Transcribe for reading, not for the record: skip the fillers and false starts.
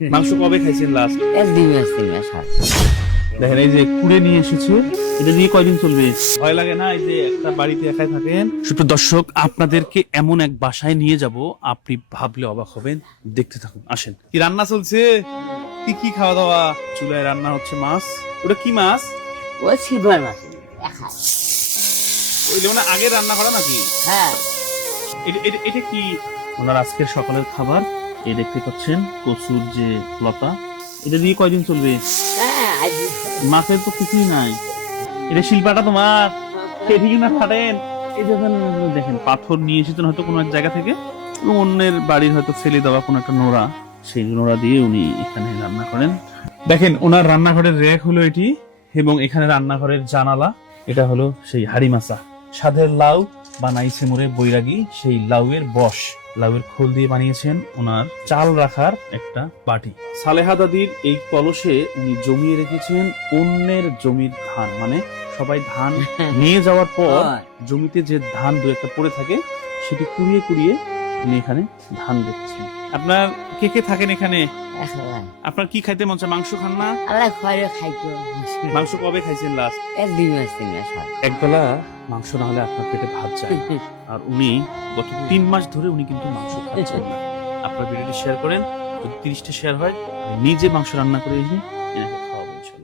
মাংস কবে খাইছেন লাস্ট? এক 2 মাস 3 মাস হয়। দেখেন এই যে কুড়ে নিয়ে এসেছে, এটা দিয়ে কয়দিন চলবে? ভয় লাগে না এই যে একটা বাড়িতে একাই থাকেন? সুপ্রিয় দর্শক, আপনাদেরকে এমন এক বাসায় নিয়ে যাব, আপনি ভাবলে অবাক হবেন। দেখতে থাকুন, আসেন। কি রান্না চলছে? কি কি খাওয়া দাওয়া? চুলায় রান্না হচ্ছে মাছ। ওটা কি মাছ? ও সিলভার মাছ একা। ওই মানে আগে রান্না করা নাকি? হ্যাঁ এটা কি ওনার আজকের সকালের খাবার? এই দেখতে পাচ্ছেন কচুর যে লতা, এটা দিয়ে কয়দিন চলবে? হ্যাঁ মাছের তো কিছুই নাই। এটা শিল্পাটা তোমার? ঠিক না ফাটেন। এই দেখেন পাথর নিয়ে এসেছেন হয়তো কোনো এক জায়গা থেকে, এবং অন্যের বাড়ির হয়তো ফেলে দেওয়া কোনো একটা নোড়া, সেই নোড়া দিয়ে উনি এখানে রান্না করেন। দেখেন ওনার রান্নাঘরের র্যাক হলো এটি, এবং এখানে রান্নাঘরের জানালা। এটা হলো সেই হাড়ি মাছা, সাধের লাউ বানাইছে মোরে বৈরাগী, সেই লাউয়ের বশ, লাউয়ের খোল দিয়ে বানিয়েছেন ওনার চাল রাখার একটা বাটি। সালেহা দাদির এই কলসে উনি জমিয়ে রেখেছেন অন্যের জমির ধান, মানে সবাই ধান নিয়ে যাওয়ার পর জমিতে যে ধান দু একটা পড়ে থাকে, সেটি কুড়িয়ে কুড়িয়ে উনি এখানে ধান দেখছেন। আপনার কে কে থাকেন এখানে? একলা। আপনার কি খাইতে মন চায়? মাংস খান না? আল্লাহ খয়রে খাইতো। মাংস কবে খাইছেন লাস্ট? এক 2 মাস 3 মাস হয়। একবেলা মাংস না হলে আপনার পেটে ভাত যায় না। আর উনি গত 3 মাস ধরে উনি কিন্তু মাংস খাচ্ছেন না। আপনার ভিডিওটি শেয়ার করেন, যদি 30টা শেয়ার হয়, আমি নিজে মাংস রান্না করে এনে